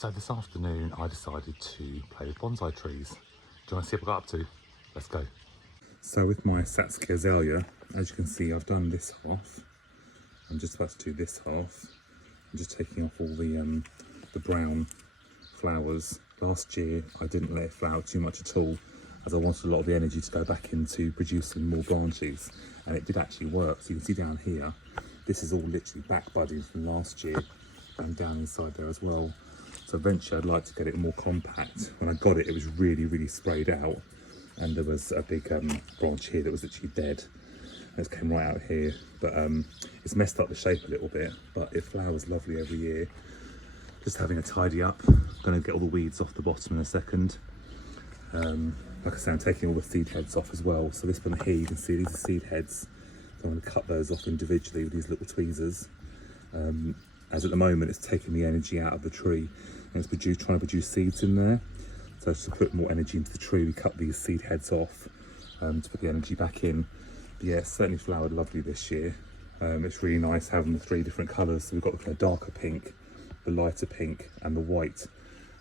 So this afternoon I decided to play with bonsai trees. Do you want to see what I got up to? Let's go. So with my Satsuki Azalea, as you can see, I've done this half. I'm just about to do this half. I'm just taking off all the brown flowers. Last year I didn't let it flower too much at all, as I wanted a lot of the energy to go back into producing more branches, and it did actually work. So you can see down here, this is all literally back budding from last year, and down inside there as well. So eventually I'd like to get it more compact. When I got it, it was really sprayed out, and there was a big branch here that was literally dead. It came right out here, but it's messed up the shape a little bit, but it flowers lovely every year. Just having a tidy up. I'm going to get all the weeds off the bottom in a second. Like I say, I'm taking all the seed heads off as well. So this one here, you can see these are seed heads. So I'm going to cut those off individually with these little tweezers. As at the moment, it's taking the energy out of the tree, and it's trying to produce seeds in there. So to put more energy into the tree, we cut these seed heads off to put the energy back in. But yeah, it's certainly flowered lovely this year. It's really nice having the three different colours. So we've got the kind of darker pink, the lighter pink, and the white.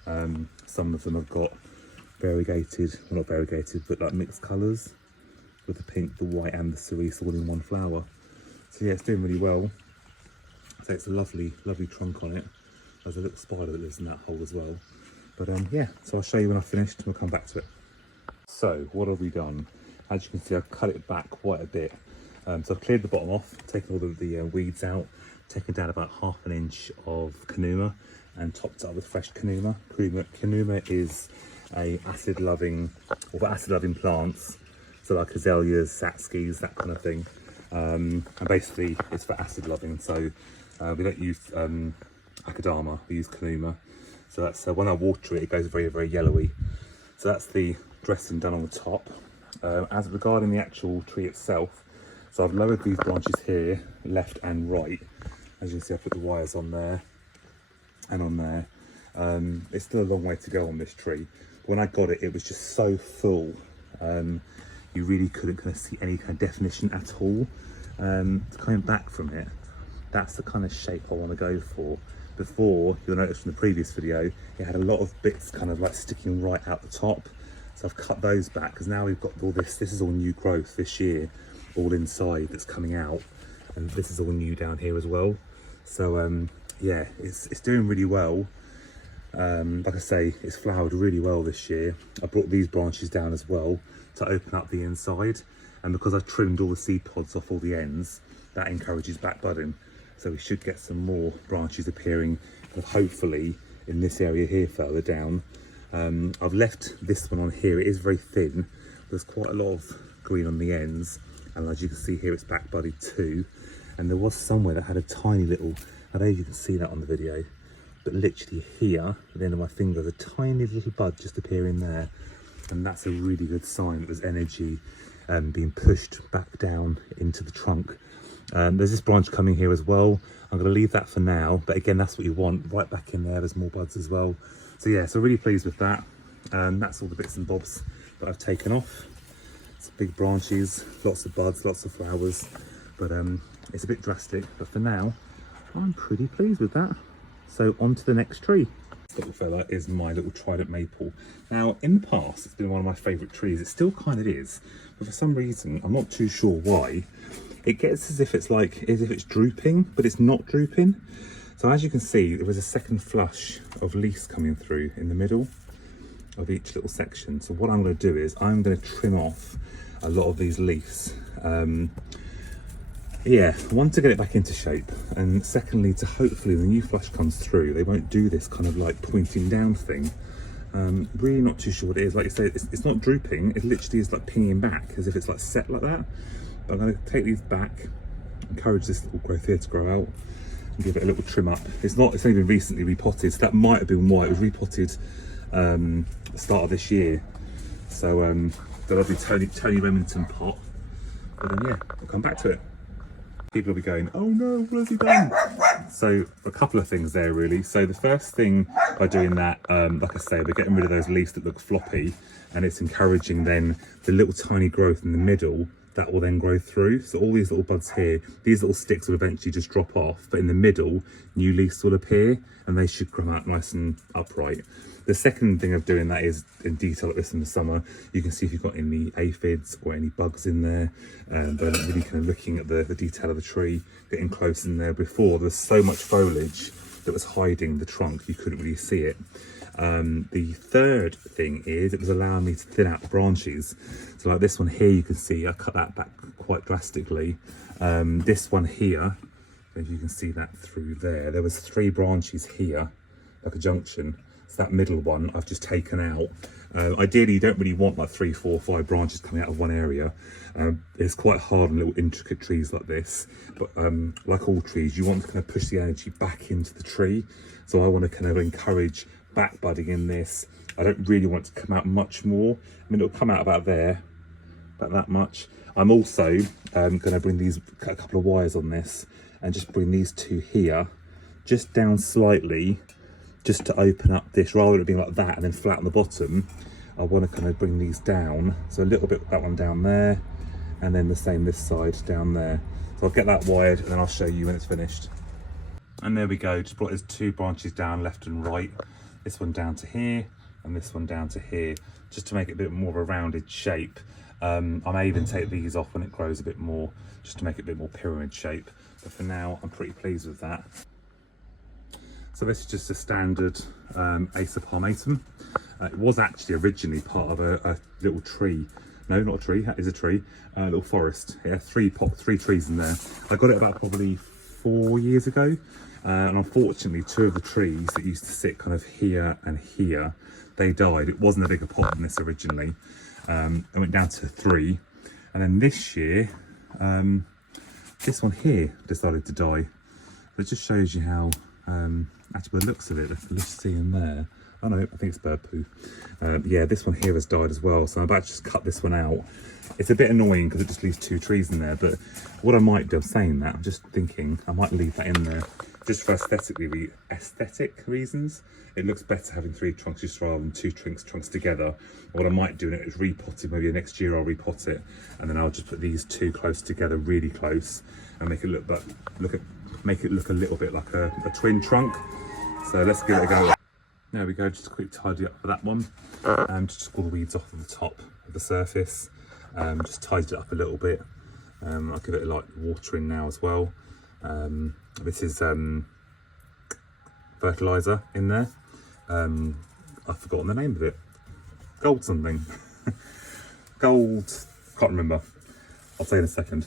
Some of them have got variegated, well not variegated, but like mixed colours with the pink, the white, and the cerise all in one flower. So yeah, it's doing really well. So it's a lovely trunk on it. There's a little spider that lives in that hole as well. But yeah, so I'll show you when I've finished and we'll come back to it. So what have we done? As you can see, I've cut it back quite a bit. So I've cleared the bottom off, taken all the weeds out, taken down about ½ inch of Kanuma, and topped it up with fresh Kanuma. Kanuma is a acid-loving plants, so like azaleas, satsukis, that kind of thing. And basically it's for acid-loving, so we don't use Akadama, we use Kanuma. So that's when I water it, it goes very yellowy. So that's the dressing done on the top. As regarding the actual tree itself, so I've lowered these branches here, left and right. As you can see, I put the wires on there and on there. It's still a long way to go on this tree. When I got it, it was just so full. You really couldn't kind of see any kind of definition at all. Coming back from it, that's the kind of shape I want to go for. Before, you'll notice from the previous video, it had a lot of bits kind of like sticking right out the top. So I've cut those back, because now we've got all this is all new growth this year, all inside that's coming out. And this is all new down here as well. So yeah, it's doing really well. Like I say, it's flowered really well this year. I brought these branches down as well to open up the inside, and because I trimmed all the seed pods off all the ends, that encourages back budding. So we should get some more branches appearing, hopefully in this area here further down. I've left this one on here. It is very thin. There's quite a lot of green on the ends, and as you can see here, it's back budded too. And there was somewhere that had a tiny little, I don't know if you can see that on the video, but literally here at the end of my finger, there's a tiny little bud just appearing there, and that's a really good sign that there's energy being pushed back down into the trunk. There's this branch coming here as well. I'm going to leave that for now, but again, that's what you want, right back in there. There's more buds as well. So yeah, so really pleased with that. That's all the bits and bobs that I've taken off. It's big branches, lots of buds, lots of flowers, but it's a bit drastic, but for now I'm pretty pleased with that. So on to the next tree. This little fella is my little Trident Maple. Now in the past it's been one of my favourite trees. It still kind of is, but for some reason, I'm not too sure why, it gets as if it's drooping, but it's not drooping. So as you can see, there was a second flush of leaves coming through in the middle of each little section. So what I'm going to do is I'm going to trim off a lot of these leaves. Yeah, one, to get it back into shape, and secondly, to hopefully when the new flush comes through, they won't do this kind of like pointing down thing. Really not too sure what it is. Like you say, it's not drooping, it literally is like pinging back as if it's like set like that. But I'm going to take these back, encourage this little growth here to grow out, and give it a little trim up. It's only been recently repotted, so that might have been why it was repotted at the start of this year. So the lovely Tony Remington pot. But then yeah, we'll come back to it. People will be going, oh no, what has he done? So a couple of things there really. So the first thing by doing that, like I say, we're getting rid of those leaves that look floppy, and it's encouraging then the little tiny growth in the middle that will then grow through. So all these little buds here, these little sticks will eventually just drop off, but in the middle, new leaves will appear and they should come out nice and upright. The second thing of doing that is in detail like this in the summer. You can see if you've got any aphids or any bugs in there, but really kind of looking at the detail of the tree, getting close in there. Before, there's so much foliage that was hiding the trunk, you couldn't really see it. The third thing is it was allowing me to thin out the branches. So like this one here, you can see I cut that back quite drastically. This one here, if you can see that through there was 3 branches here, like a junction. So that middle one I've just taken out. Ideally, you don't really want like 3, 4, 5 branches coming out of one area. It's quite hard on little intricate trees like this, but like all trees, you want to kind of push the energy back into the tree. So I want to kind of encourage back budding in this. I don't really want it to come out much more. I mean, it'll come out about there, about that much. I'm also going to bring these, cut a couple of wires on this and just bring these 2 here, just down slightly, just to open up this, rather than it being like that and then flat on the bottom. I want to kind of bring these down, so a little bit, that one down there, and then the same this side down there. So I'll get that wired and then I'll show you when it's finished. And there we go, just brought those 2 branches down left and right, this one down to here and this one down to here, just to make it a bit more of a rounded shape. I may even take these off when it grows a bit more, just to make it a bit more pyramid shape, but for now I'm pretty pleased with that. So this is just a standard Acer palmatum. It was actually originally part of a little tree. No, not a tree, that is a tree. A little forest. Yeah, 3 trees in there. I got it about probably 4 years ago. And unfortunately, 2 of the trees that used to sit kind of here and here, they died. It wasn't a bigger pot than this originally. It went down to 3. And then this year, this one here decided to die. So it just shows you how, actually by the looks of it, let's see in there. Oh no, I think it's bird poo. Yeah, this one here has died as well, so I'm about to just cut this one out. It's a bit annoying because it just leaves 2 trees in there, but what I might do, I'm saying that, I'm just thinking I might leave that in there just for aesthetic reasons. It looks better having 3 trunks just rather than 2 trunks together. What I might do is repot it. Maybe next year I'll repot it, and then I'll just put these 2 close together, really close, and make it look a little bit like a twin trunk. So let's give it a go. There we go, just a quick tidy up for that one. Just all the weeds off of the top of the surface. Just tidied it up a little bit. I'll give it a light watering now as well. This is fertilizer in there. I've forgotten the name of it. Gold something. Gold, can't remember. I'll say in a second.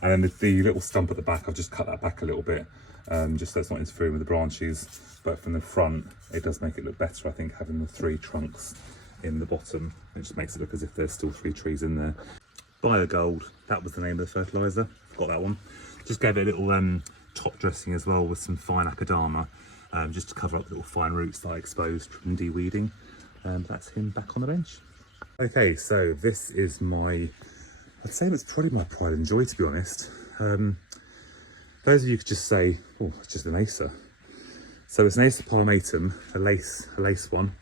And then the little stump at the back, I've just cut that back a little bit, just so it's not interfering with the branches. But from the front, it does make it look better, I think, having the 3 trunks in the bottom. It just makes it look as if there's still 3 trees in there. BioGold, that was the name of the fertilizer. Got that one. Just gave it a little top dressing as well with some fine akadama, just to cover up the little fine roots that I exposed from de-weeding. That's him back on the bench. Okay, so this is my, I'd say it's probably my pride and joy, to be honest. Those of you could just say, oh, it's just an Acer. So it's an Acer palmatum, a lace one.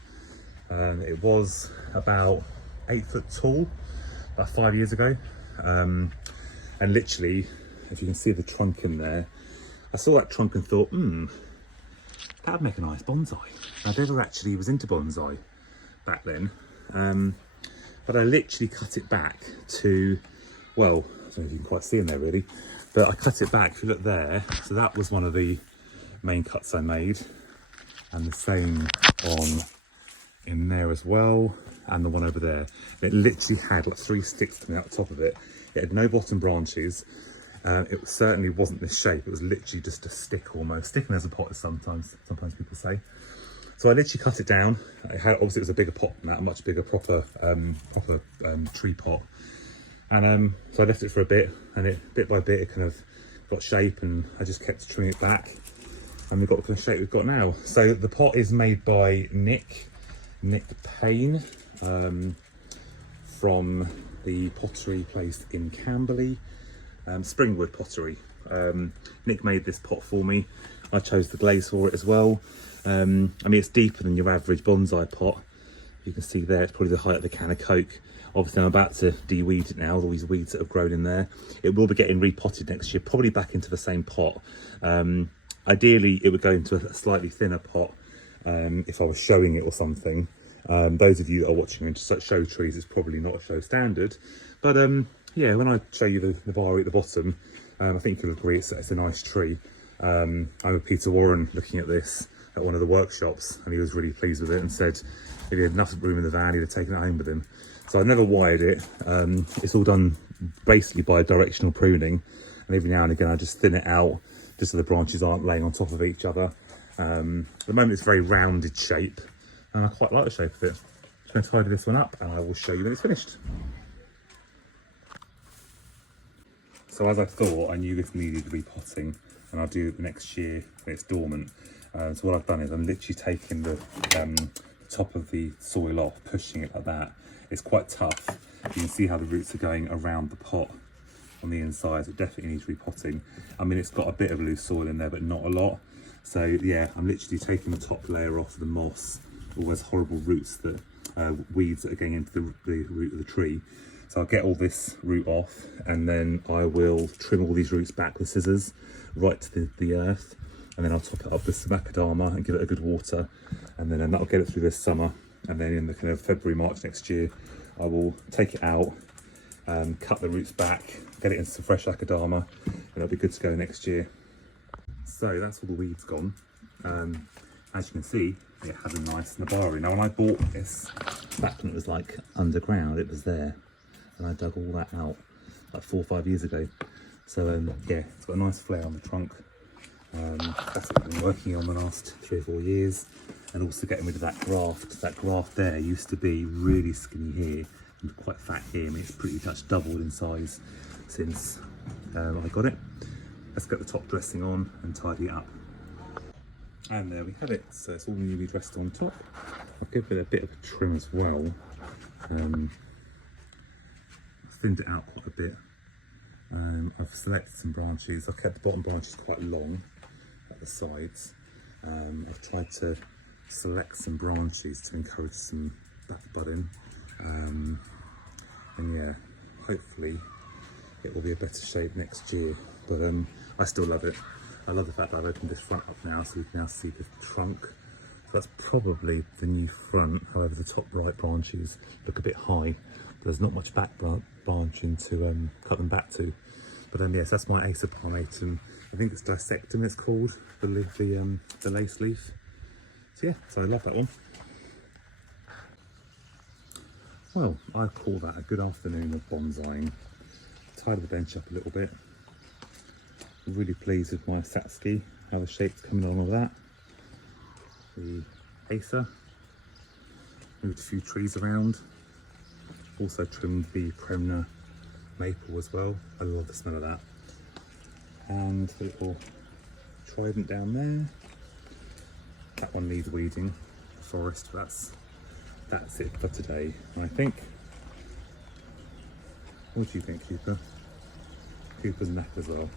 It was about 8 foot tall, about 5 years ago. And literally, if you can see the trunk in there, I saw that trunk and thought, that would make a nice bonsai. I never actually was into bonsai back then. But I literally cut it back to, well, I don't know if you can quite see in there really, but I cut it back, if you look there, so that was one of the main cuts I made, and the same on in there as well, and the one over there. It literally had like 3 sticks coming out the top of it. It had no bottom branches. It certainly wasn't this shape. It was literally just a stick almost. Sticking as a pot, as sometimes people say. So I literally cut it down. Obviously it was a bigger pot than that, a much bigger proper tree pot. And so I left it for a bit, and it bit by bit it kind of got shape, and I just kept trimming it back, and we've got the kind of shape we've got now. So the pot is made by Nick Payne, from the pottery place in Camberley, Springwood Pottery. Nick made this pot for me. I chose the glaze for it as well. I mean, it's deeper than your average bonsai pot, You can see there, it's probably the height of a can of Coke. Obviously I'm about to de-weed it now, all these weeds that have grown in there. It will be getting repotted next year, probably back into the same pot. Ideally it would go into a slightly thinner pot if I was showing it or something. Those of you that are watching into such show trees, it's probably not a show standard. But yeah, when I show you the bar at the bottom, I think you'll agree it's a nice tree. I remember Peter Warren looking at this at one of the workshops, and he was really pleased with it and said if he had enough room in the van, he'd have taken it home with him. So I never wired it. It's all done basically by directional pruning, and every now and again I just thin it out just so the branches aren't laying on top of each other. At the moment it's a very rounded shape, and I quite like the shape of it. I'm just going to tidy this one up and I will show you when it's finished. So as I thought, I knew this needed repotting, and I'll do it next year when it's dormant. So what I've done is I'm literally taking the top of the soil off, pushing it like that. It's quite tough. You can see how the roots are going around the pot on the inside. So it definitely needs repotting. I mean, it's got a bit of loose soil in there, but not a lot. So yeah, I'm literally taking the top layer off the moss, all those horrible roots that weeds that are going into the root of the tree. So I'll get all this root off, and then I will trim all these roots back with scissors right to the earth, and then I'll top it up with some macadamia and give it a good water, and then that'll get it through this summer. And then in the kind of February, March next year, I will take it out, cut the roots back, get it into some fresh macadamia, and it'll be good to go next year. So that's all the weeds gone. As you can see, it has a nice nabari. Now when I bought this, back when it was like underground, it was there, and I dug all that out like 4 or 5 years ago. So yeah, it's got a nice flare on the trunk. That's what I've been working on the last 3 or 4 years, and also getting rid of that graft. That graft there used to be really skinny here and quite fat here. I mean, it's pretty much doubled in size since I got it. Let's get the top dressing on and tidy it up. And there we have it. So it's all newly dressed on top. I'll give it a bit of a trim as well. I've thinned it out quite a bit. I've selected some branches. I've kept the bottom branches quite long at the sides. I've tried to select some branches to encourage some back budding. And yeah, hopefully it will be a better shape next year. But I still love it. I love the fact that I've opened this front up now, so we can now see the trunk. So that's probably the new front. However, the top right branches look a bit high. There's not much back branching to cut them back to. But yes, that's my Acer palmatum. I think it's dissectum it's called, the lace leaf. So yeah, so I love that one. Well, I call that a good afternoon of bonsaiing. Tidy the bench up a little bit. Really pleased with my Satsuki, how the shape's coming along with that. The Acer, moved a few trees around. Also trimmed the Cremna maple as well. I love the smell of that. And the little trident down there. That one needs weeding, the forest. That's it for today, I think. What do you think, Cooper? Cooper's nap as well.